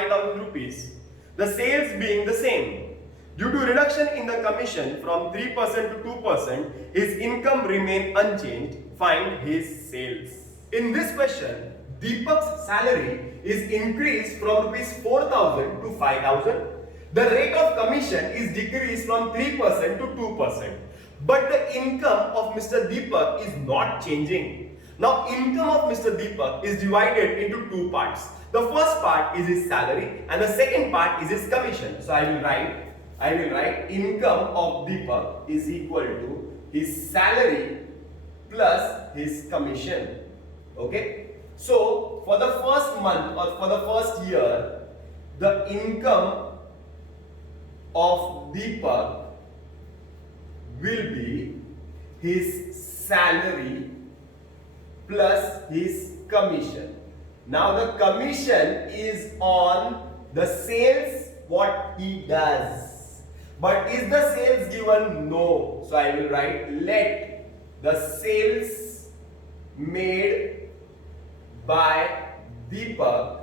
5,000 rupees, the sales being the same. Due to reduction in the commission from 3% to 2%, his income remained unchanged. Find his sales. In this question, Deepak's salary is increased from rupees 4,000 to 5,000. The rate of commission is decreased from 3% to 2%. But the income of Mr. Deepak is not changing. Now, income of Mr. Deepak is divided into two parts. The first part is his salary and the second part is his commission. So I will write income of Deepak is equal to his salary plus his commission. Okay. So for the first month or for the first year, the income of Deepak will be his salary plus his commission. Now the commission is on the sales what he does. But is the sales given? No. So I will write let the sales made by Deepak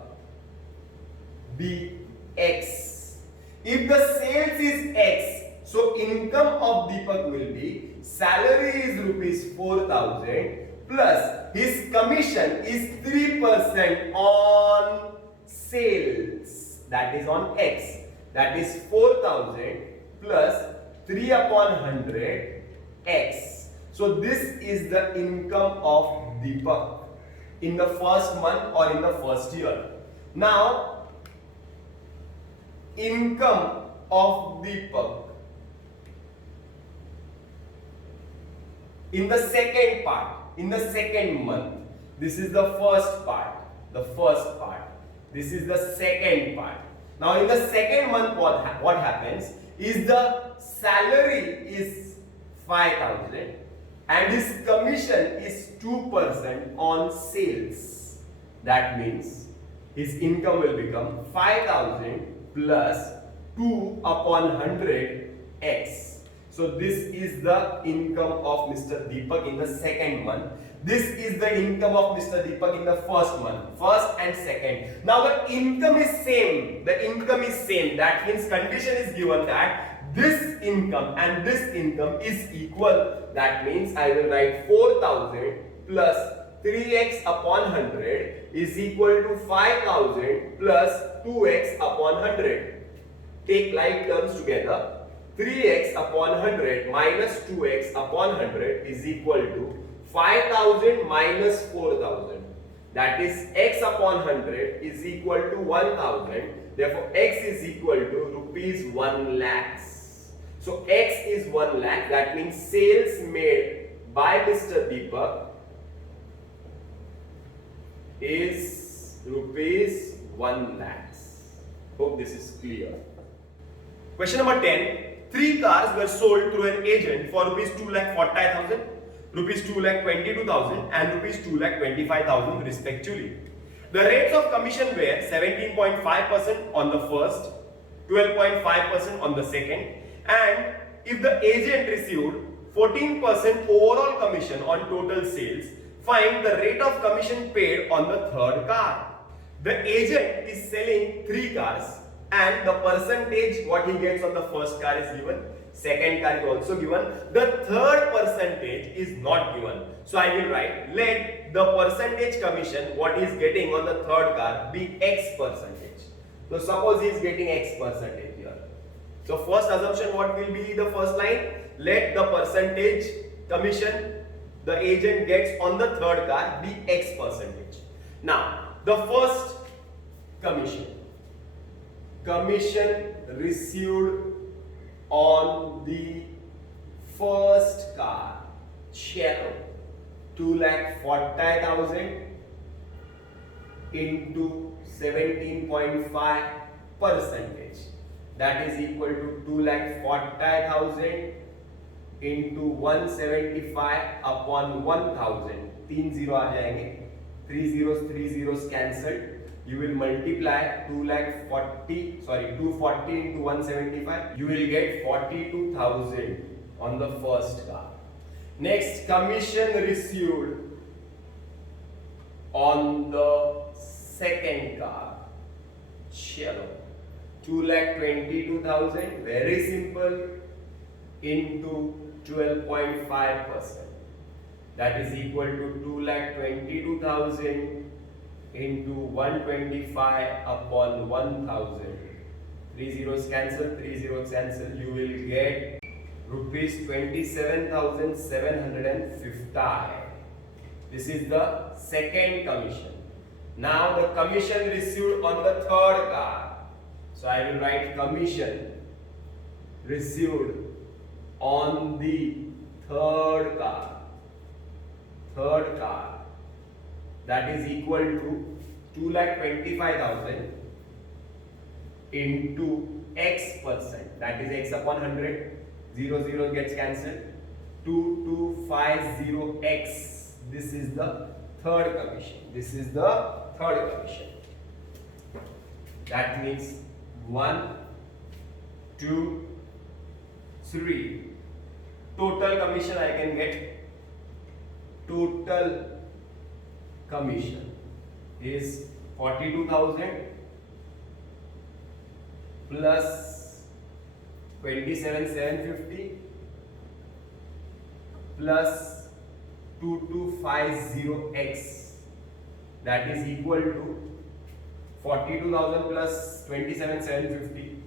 be X. If the sales is X, so income of Deepak will be salary is rupees 4,000 plus his commission is 3% on sales, that is on X, that is 4,000 plus 3 upon 100 X. So this is the income of Deepak in the first month or in the first year. Now, income of Deepak in the second part, in the second month. This is the first part, this is the second part. Now in the second month what happens is the salary is 5,000 and his commission is 2% on sales. That means his income will become 5,000 plus 2 upon 100 X. So this is the income of Mr. Deepak in the second month. This is the income of Mr. Deepak in the first month, first and second. Now the income is same. The income is same. That means condition is given that this income and this income is equal. That means I will write 4,000 plus 3x upon 100 is equal to 5,000 plus 2x upon 100. Take like terms together. 3x upon 100 minus 2x upon 100 is equal to 5,000 minus 4,000. That is x upon 100 is equal to 1,000. Therefore, x is equal to rupees 1 lakhs. So, x is 1 lakh. That means sales made by Mr. Deepak is rupees 1 lakhs. Hope this is clear. Question number 10. 3 cars were sold through an agent for rupees 2,40,000, rupees 2,22,000 and rupees 2,25,000 respectively. The rates of commission were 17.5% on the first, 12.5% on the second, and if the agent received 14% overall commission on total sales, find the rate of commission paid on the third car. The agent is selling 3 cars and the percentage what he gets on the first car is given, second car is also given, the third percentage is not given. So I will write let the percentage commission what he is getting on the third car be X percentage. So suppose he is getting X percentage here. So first assumption what will be the first line? Let the percentage commission the agent gets on the third car be X percentage. Now the first commission received on the first car, chalo, 2,40,000 into 17.5 percentage, that is equal to 2,40,000 into 175 upon 1,000. 3 0 आ जाएंगे, 3 zeros cancelled. You will multiply 240 into 175. You will get 42,000 on the first car. Next, commission received on the second car, चलो 2,22,000 very simple into 12.5%. That is equal to 2,22,000 into 125 upon 1,000. 3 zeros cancel, 3 zeros cancel. You will get rupees 27,750. This is the second commission. Now the commission received on the third car. So I will write commission received on the third car. Third car, that is equal to 2,25,000 into X%, that is X upon 100, 0 0 gets cancelled, 2250X. This is the third commission. This is the third commission. That means 1, 2, 3. Total commission I can get. Total commission is 42,000 plus 27,750 plus 2250X, that is equal to 42,000 plus 27,750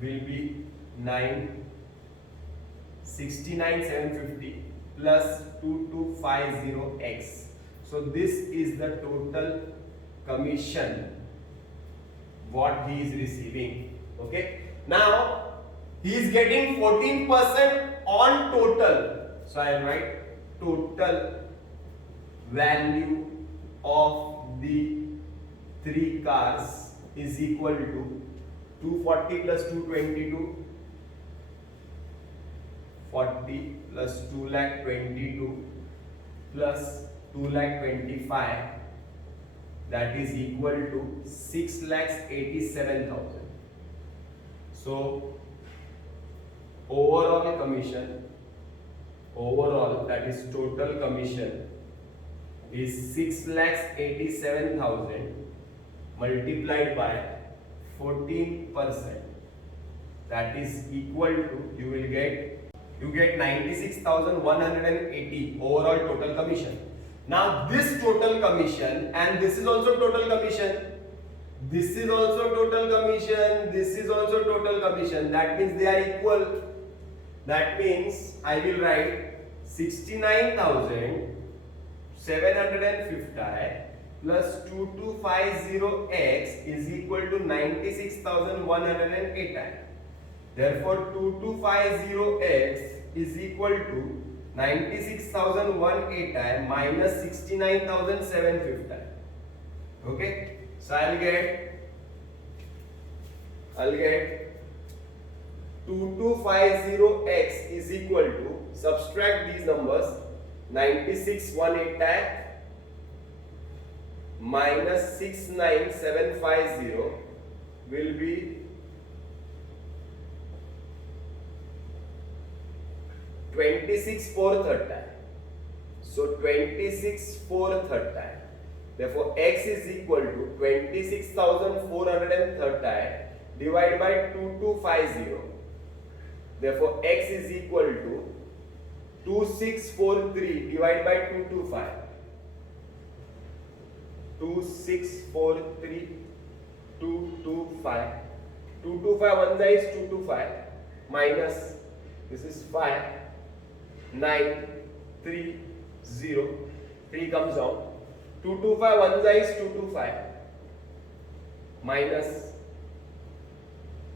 will be 69,750 plus 2250X. So this is the total commission what he is receiving. Okay. Now he is getting 14% on total. So I will write total value of the 3 cars is equal to 240 plus 222. 40 plus 2,22,000 plus 2,25,000, that is equal to 6,87,000. So overall commission, that is total commission is 6,87,000 multiplied by 14%, that is equal to, you get 96,180 overall total commission. Now this total commission and this is also total commission. This is also total commission. This is also total commission. That means they are equal. That means I will write 69,750 plus 2250X is equal to 96,180. Therefore 2250X is equal to 96,180 minus 69,750. Okay, so I'll get 2250X is equal to, subtract these numbers, 96,180 minus 69,750 will be 26,430. So 26,430. Therefore, X is equal to 26,430 divided by 2250. Therefore, X is equal to 2643 divided by 225. 2643 225. 225 one side is 225 minus, this is 5, 9, 3, 0, 3 comes down. 225 one side is 225 minus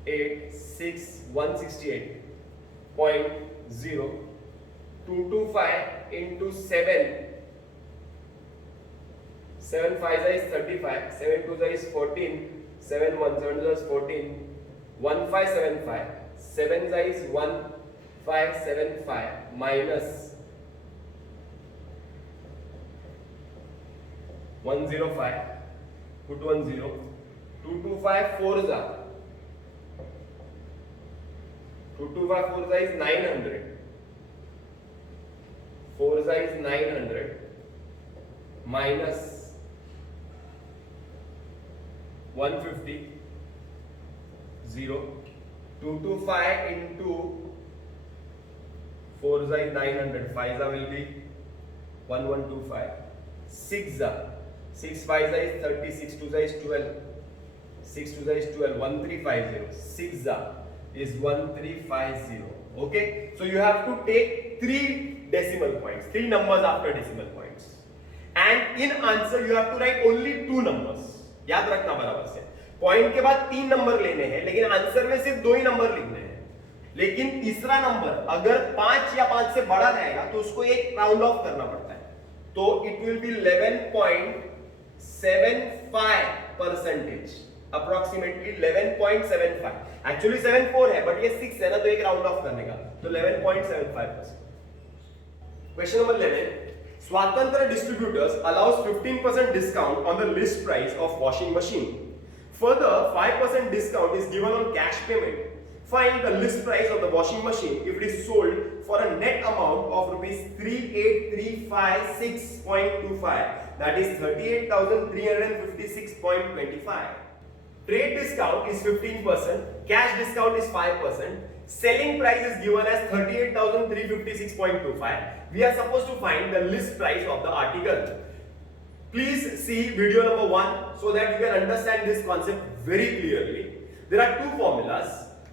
8, 6, 168.0. 225 into 7. 7 5 is 35, 7 2 is 14, 7 1 7 is 14, 1575, 7 is 1575 minus 105, put 10, 225 4 is 225 4 is 900, 4 is 900 minus 150 0. 225 into 4 is 900. 5 will be 1125. 6 6 5 is 30. 6 2 is 12. 6 2 is 12. 1350. 6 is 1350. Okay. So you have to take 3 decimal points. 3 numbers after decimal points. And in answer you have to write only 2 numbers. याद रखना बराबर से. Point के बाद 3 number लेने हैं, लेकिन answer में सिर्फ 2 ही नंबर लिखने हैं. लेकिन तीसरा नंबर अगर 5 या 5 से बड़ा रहेगा तो उसको एक राउंड ऑफ करना पड़ता है. तो it will be 11.75%, approximately 11.75. Actually 74 है बट ये 6 है ना, तो एक राउंड ऑफ करने का, तो 11.75%. Question number 11. Swatantra Distributors allows 15% discount on the list price of washing machine. Further, 5% discount is given on cash payment. Find the list price of the washing machine if it is sold for a net amount of rupees 38,356.25. That is 38,356.25. Trade discount is 15%. Cash discount is 5%. Selling price is given as 38,356.25. We are supposed to find the list price of the article. Please see video number 1 so that you can understand this concept very clearly. There are 2 formulas.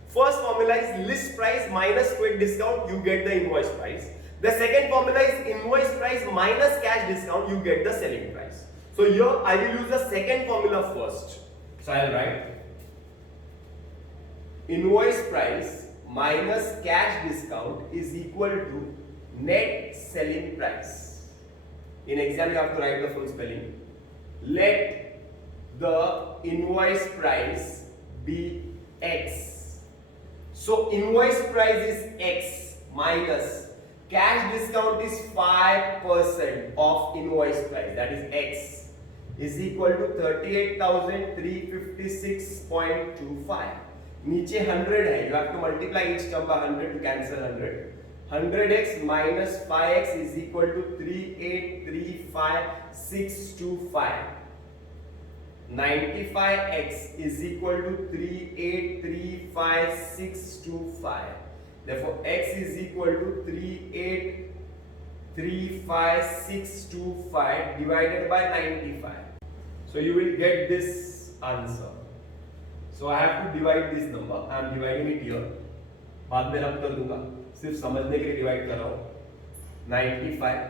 First formula is list price minus quick discount, you get the invoice price. The second formula is invoice price minus cash discount, you get the selling price. So here I will use the second formula first. So I will write invoice price minus cash discount is equal to net selling price. In exam you have to write the full spelling. Let the invoice price be X. So invoice price is X minus cash discount is 5% of invoice price, that is X, is equal to 38,356.25. नीचे 100 है, you have to multiply each term by 100 to cancel 100. 100x minus 5x is equal to 3835,625. 95x is equal to 3835,625. Therefore, x is equal to 3835,625 divided by 95. So you will get this answer. So I have to divide this number. I am dividing it here. बाद में रब कर दूंगा, सिर्फ समझने के लिए divide कर रहा हूँ. 95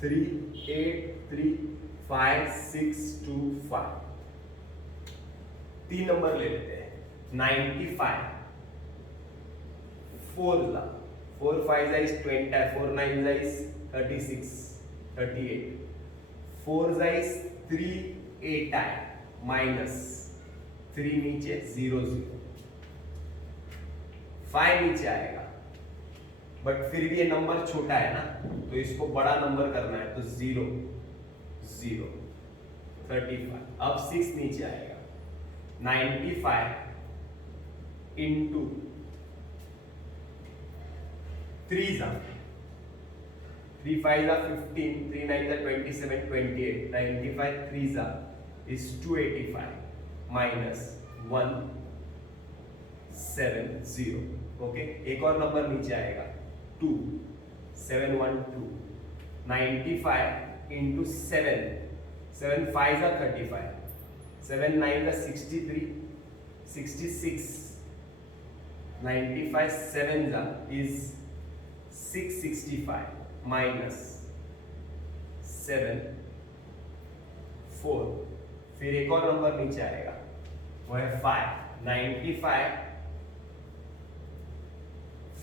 3835,625. 3 नंबर ले लेते हैं. 95 4 5 is 20, 4 9 is 36, 38. 4 is 3 8 minus 3 नीचे 0 0. 5 नीचे आएगा, बट फिर भी ये नंबर छोटा है ना, तो इसको बड़ा नंबर करना है, तो 0 0 35. अब 6 नीचे आएगा. 95 into 3 3 5 are 15, 3 9 are 27, 28. 95 3 is 285 minus 170. Okay, एक और नंबर नीचे आएगा 2 712. 95 into 7 7 5 are 35, 7 9 are 63, 66. 95 7 is 665 minus 7 4. फिर एक और नंबर नीचे आएगा, वो है 5. 95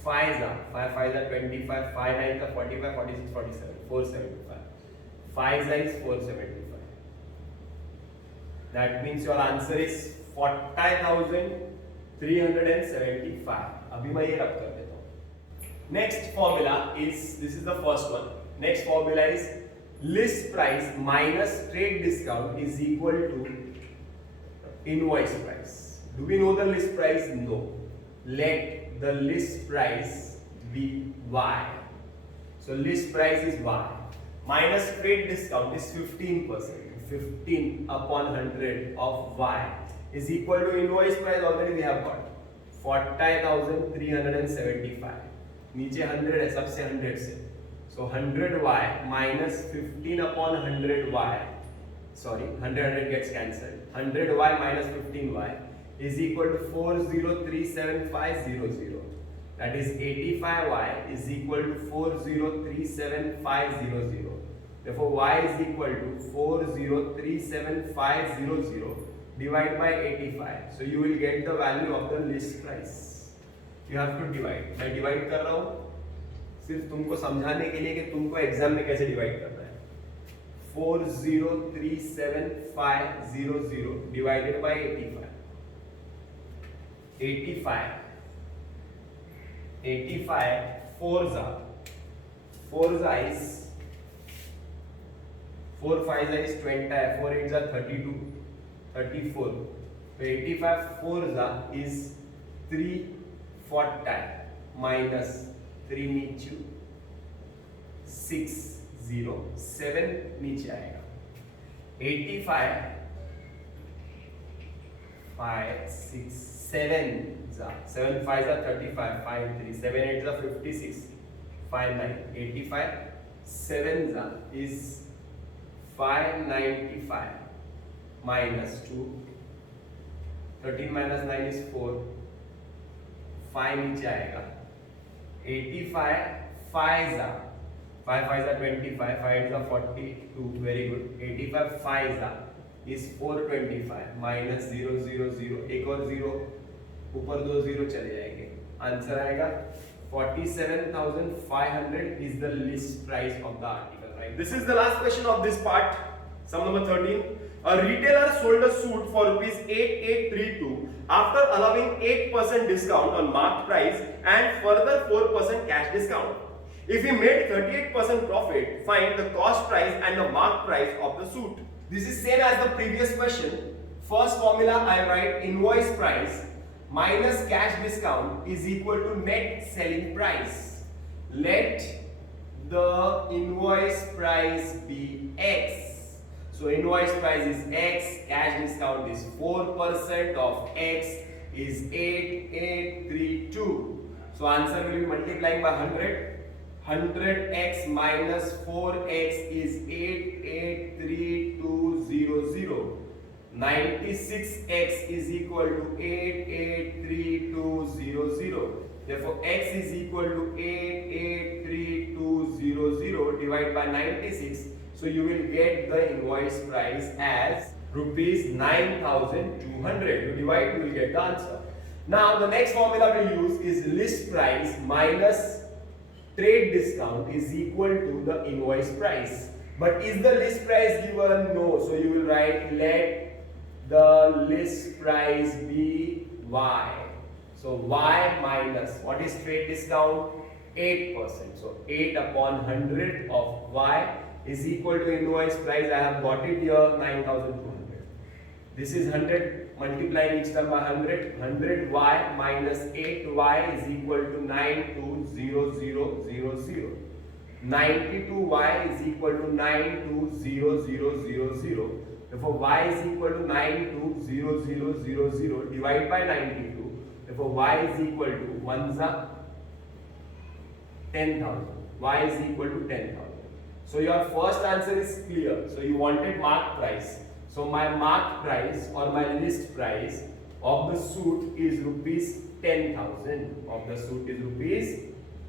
5 5 5 are 25, 5 9 are 45, 46, 47, 475. 5 is 475. That means your answer is 40,375. अभी मैं ये रब कर देता हूँ. Next formula is, this is the first one. Next formula is list price minus trade discount is equal to invoice price. Do we know the list price? No. Let the list price be Y. So list price is Y. Minus trade discount is 15%. 15 upon 100 of Y is equal to invoice price. Already we have got 40,375, नीचे 100 है, सबसे 100 से, so 100y minus 15 upon 100y, sorry 100 gets cancelled, 100y minus 15y is equal to 40,37500, that is 85y is equal to 40,37500. Therefore y is equal to 40,37500 divided by 85. So you will get the value of the list price. You have to divide. मैं divide कर रहा हूँ सिर्फ तुमको समझाने के लिए कि तुमको एग्जाम में कैसे डिवाइड करना है. 40,37500 divided by 85. 85 4 is 4 5 is 20, 4 8 are 32, 34. So 85 4 is 340 minus 3 नीचे 6 0 7 नीचे आएगा. 85 5 6 7 7 5 are 35, 5 3 7 8 are 56, 5 9. 85 7 is 595 minus 2, 13 minus 9 is 4, 5 नीचे आएगा. 85 5 5 5 are 25, 5 are 42, very good. 85 5 is 425 minus 0 0 0, एक और 0, ऊपर 2 0 चले जाएंगे. आंसर आएगा 47,500 is the list price of the article. Right? This is the last question of this part. Sum number 13. A retailer sold a suit for rupees 8832 after allowing 8% discount on marked price and further 4% cash discount. If he made 38% profit, find the cost price and the marked price of the suit. This is same as the previous question. First formula I write invoice price minus cash discount is equal to net selling price. Let the invoice price be X. So invoice price is X, cash discount is 4% of X is 8832. So answer will be multiplying by 100. 100x minus 4x is 883200. 96x is equal to 883200. Therefore x is equal to 883200 divided by 96. So you will get the invoice price as rupees 9,200. You divide, you will get the answer. Now the next formula we use is list price minus trade discount is equal to the invoice price. But is the list price given? No. So you will write let the list price be Y. So Y minus what is trade discount? 8%. So 8 upon 100 of Y is equal to invoice price. I have got it here 9,200. This is 100 multiplying each term by 100. 100y minus 8y is equal to 920000. 92y is equal to 920000. Therefore y is equal to 920000 divided by 92. Therefore y is equal to 10,000. Y is equal to 10,000. So your first answer is clear. So you wanted marked price. So my marked price or my list price of the suit is rupees 10,000. Of the suit is rupees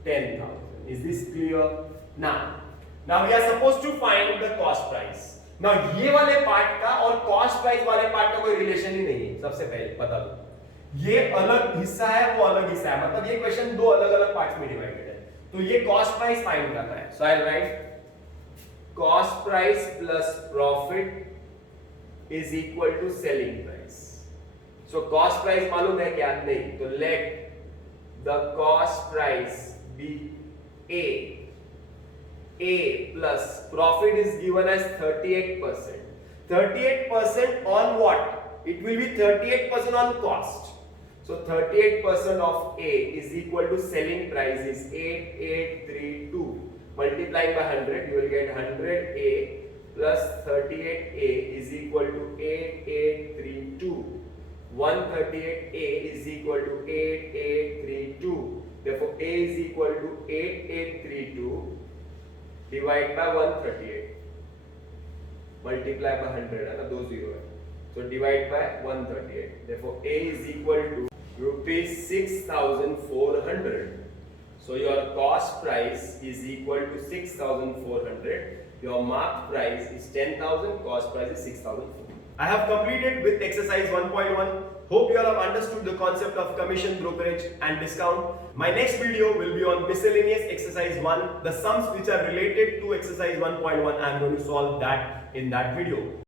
10,000. Is this clear? Now we are supposed to find the cost price. Now ये वाले part का और cost price वाले part का कोई relation ही नहीं है. सबसे पहले बता दो. ये अलग हिस्सा है, वो अलग हिस्सा है. मतलब ये क्वेश्चन दो अलग अलग पार्ट्स में डिवाइडेड है. तो ये cost price फाइंड करना है. So I'll write cost price plus profit is equal to selling price. So cost price मालूम है क्या? नहीं. तो let the cost price be A plus profit is given as 38%. 38% on what? It will be 38% on cost. So 38% of A is equal to selling price is 8832. Multiplying by 100, you will get 100A plus 38A is equal to 8832. 138A is equal to 8832. Therefore, A is equal to 8832 divided by 138. Multiply by 100 and those 0. So divide by 138. Therefore, A is equal to rupees 6,400. So your cost price is equal to 6,400. Your marked price is 10,000. Cost price is 6,400. I have completed with exercise 1.1. Hope you all have understood the concept of commission, brokerage and discount. My next video will be on miscellaneous exercise 1. The sums which are related to exercise 1.1, I am going to solve that in that video.